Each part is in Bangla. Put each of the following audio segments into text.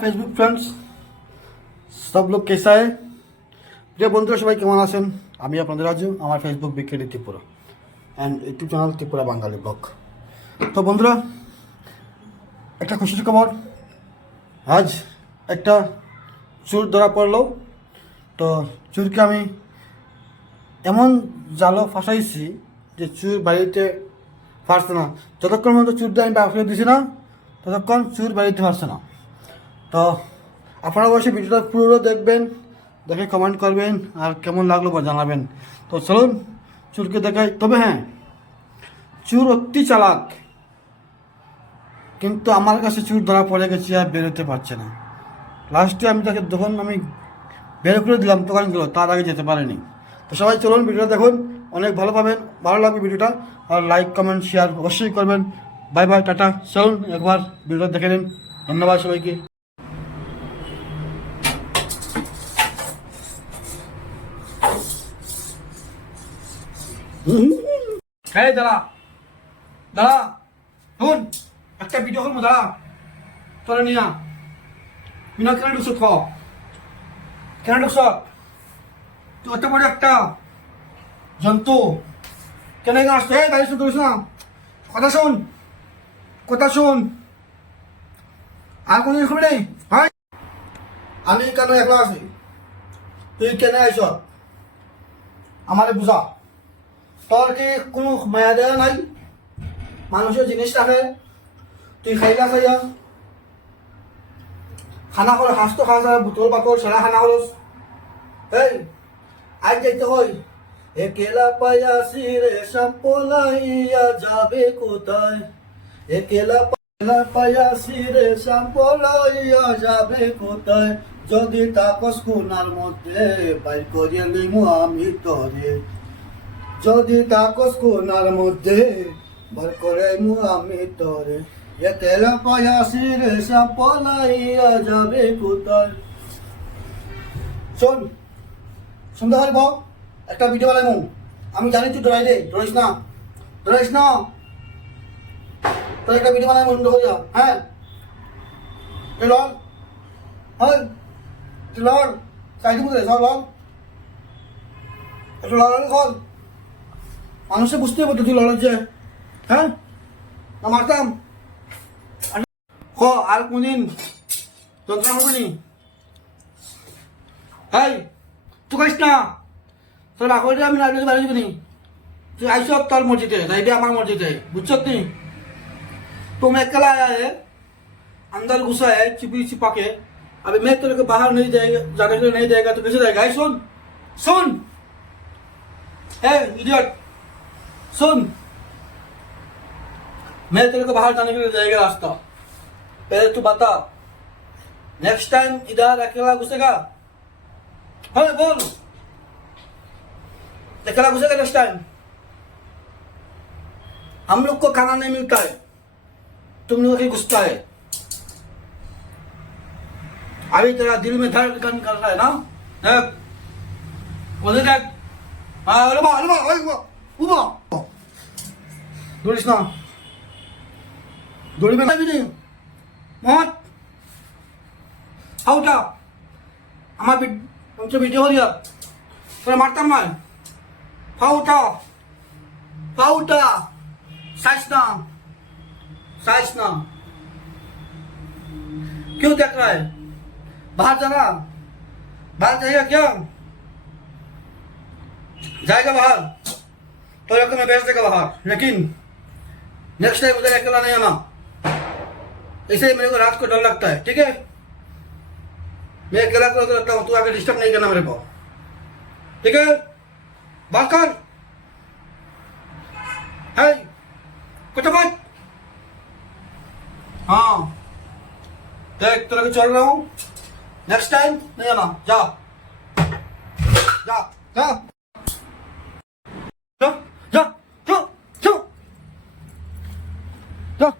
फेसबुक फ्रेंड्स सब लोग कैसा है প্রিয় বন্ধুরা সবাই কেমন আছেন আমি আপনাদের রাজু আমার Facebook BKD Tripura and YouTube channel Tripura Bangali blog. তো বন্ধুরা একটা খুশির খবর, আজ একটা চোর ধরা পড়লো। তো চোরকে আমি এমন জালো ফাঁসাইছি যে চোর বাড়িতে পারছে না। যতক্ষণ পর্যন্ত চোরদের আমি বাড়ি দিছি না ততক্ষণ চোর বাড়িতে পারছে না। তো আপনারা অবশ্যই ভিডিওটা পুরো দেখবেন, দেখে কমেন্ট করবেন আর কেমন লাগলো বা জানাবেন। তো চলুন চোরকে দেখাই। তবে হ্যাঁ, চোর অতি চালাক, কিন্তু আমার কাছে চোর ধরা পড়ে গেছে আর বেরোতে পারছে না। লাস্টে আমি তাকে যখন আমি বের করে দিলাম তখন গেলো, তার আগে যেতে পারেনি। তো সবাই চলুন ভিডিওটা দেখুন, অনেক ভালো পাবেন, ভালো লাগবে ভিডিওটা। আর লাইক কমেন্ট শেয়ার অবশ্যই করবেন। Bye bye, tata. চলুন একবার ভিডিওটা দেখে নিন। ধন্যবাদ সবাইকে। এই দাঁড়া দাঁড়া, শুন একটা ভিডিও করবো, দাঁড়া তোরা নিয়া মিনা কেন ঢুকছ? কেন ঢুকছ তুই? এত বড় একটা জন্তু কেন আসছে? গাড়ি শুনতে না, কথা শোন, কথা শোন। আর কোনো খবর নেই? হ্যাঁ, আমি কেন একলা আছি? তুই কেন আইস? আমারে বুঝা। তোর কি কোনো মায়া দেয়া নাই? মানুষের জিনিস রাখে, তুই খাইলা খাইয়া খানা করে হাঁস তো খাস, বোতল পাতল সেরা খানা করস। এই আজ যাইতে হয়। একেলা পায়াসি রে সাম্পলাইয়া যাবে কোথায়? একেলা পায়াসি রে সাম্পলাইয়া যাবে কোথায়? যদি তাপস কোনার মধ্যে বাইর করিয়া লিমু আমি তরে, যদি তাকস কোনার মধ্যে বার করে আমি তরে। একেলা পায়াসি রে সাপলাইয়া যাবে কোথায়? শোন, শুনতে পারব একটা ভিডিও বানাবো। আমি জানি তুই ডরাই রে, ডরাইস না, ডরাইস না। তোর একটা ভিডিও বানাবো, সুন্দর হয়ে যা। হ্যাঁ তুই লড়, হ্যাঁ তুই লড়, চাই দিব সব লড়, একটু লড়াই কর। মানুষে বুঝতে পারতো তুই লড়াচ্ছে। হ্যাঁ না মারতাম আর কোনদিন যন্ত্রণা করবে নি? হ্যাঁ তুই কাইস না, তোর বাকরে আমি রাজনীতি বাড়ি যাবি নি। তুই আইস তোর মসজিদে, যাইবি আমার মসজিদে, বুঝছ নি? तुम अकेला आया है, अंदर घुसा है छिपी छिपा के। अभी मैं तेरे को बाहर नहीं जाएगा, जाने के लिए नहीं देगा तो कैसे जाएगा? सुन सुन, हे इडियट, सुन, मैं तेरे को बाहर जाने के लिए जाएगा रास्ता। पहले तू बता, नेक्स्ट टाइम इधर अकेला घुसेगा? हाँ बोल, अकेला घुसेगा नेक्स्ट टाइम? हम लोग को खाना नहीं मिलता है, तुम लोग ही घुसता है। अभी तेरा दिल में धड़कन कर रहा है ना? देख बोले, देख। हाँ रुमा रुमा रुमा रुमा, दौड़िस ना, दौड़ी में भी नहीं मत आउटा। আমার পঞ্চ ভিডিও হরিয়া তোরা মারতাম না। ফাউটা ফাউটা, সাইস না, साइज ना। क्यों देख रहा है? बाहर जाना, बाहर जाएगा क्या? जाएगा बाहर तो रकम में बेच देगा बाहर, लेकिन नेक्स्ट टाइम उधर अकेला नहीं आना। इसलिए मेरे को रात को डर लगता है, ठीक है? मैं अकेला को रहता हूँ, तू आगे डिस्टर्ब नहीं करना मेरे को, ठीक है? बात कर, है कुछ बात। हाँ देख तेरे को चल रहा हूँ, नेक्स्ट टाइम नहीं आना। जा जा जा जा जा जा जा।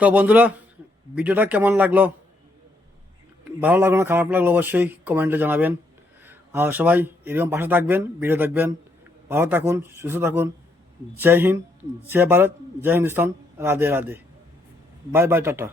তো বন্ধুরা ভিডিওটা কেমন লাগলো, ভালো লাগলো না খারাপ লাগলো অবশ্যই কমেন্টে জানাবেন। আর সবাই এরকম পাশে থাকবেন, ভিডিও দেখবেন। ভালো থাকুন, সুস্থ থাকুন। জয় হিন্দ, জয় ভারত, জয় হিন্দুস্তান, রাধে রাধে। Bye bye, Tata.